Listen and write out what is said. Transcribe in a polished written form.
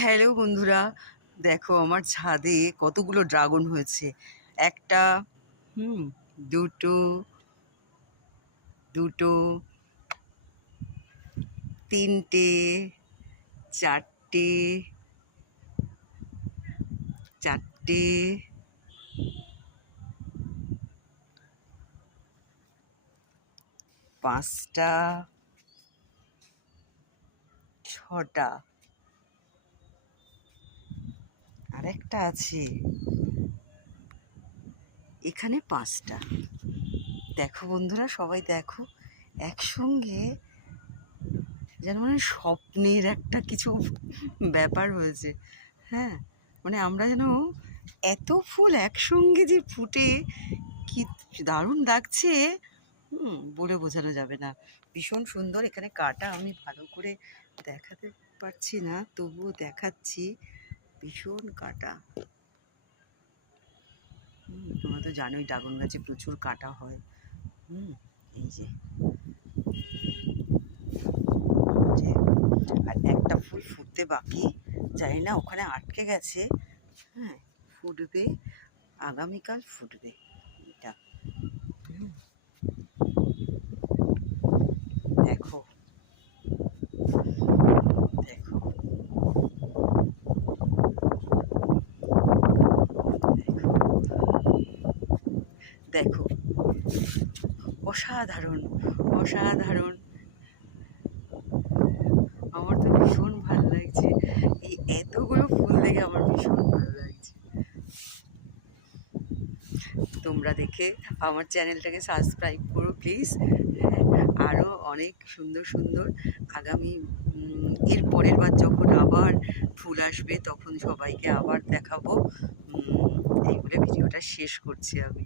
Hello বন্ধুরা, দেখো আমার ছাদে কতগুলো ড্রাগন হয়েছে। একটা, হুম, দুটো, দুটো, তিনটে, চারটে, চারটে, পাঁচটা, ছটা, আর একটা আছে এখানে, পাঁচটা। দেখো বন্ধুরা, সবাই দেখো একসঙ্গে, যেন মানে স্বপ্নের একটা কিছু ব্যাপার হয়েছে। হ্যাঁ, মানে আমরা যেন এত ফুল একসঙ্গে যে ফুটে, কি দারুণ লাগছে, বলে বোঝানো যাবে না। ভীষণ সুন্দর। এখানে কাটা আমি ভালো করে দেখাতে পারছি না, তবুও দেখাচ্ছি। ভীষণ কাটা। তোমরা তো জানোই ড্রাগন গাছে প্রচুর কাটা হয়। এই যে, আর একটা ফুল ফুটতে বাকি, জানি না ওখানে আটকে গেছে। হ্যাঁ, ফুটবে, আগামীকাল ফুটবে এটা। দেখো, দেখো, দেখো, অসাধারণ, অসাধারণ। আমার তো ভীষণ ভালো লাগছে, এই এতগুলো ফুল দেখে আমার ভীষণ ভালো লাগছে। তোমরা দেখে আমার চ্যানেলটাকে সাবস্ক্রাইব করো প্লিজ। আরও অনেক সুন্দর সুন্দর আগামী, এর পরের বার যখন আবার ফুল আসবে তখন সবাইকে আবার দেখাবো। এই বলে ভিডিওটা শেষ করছি আমি।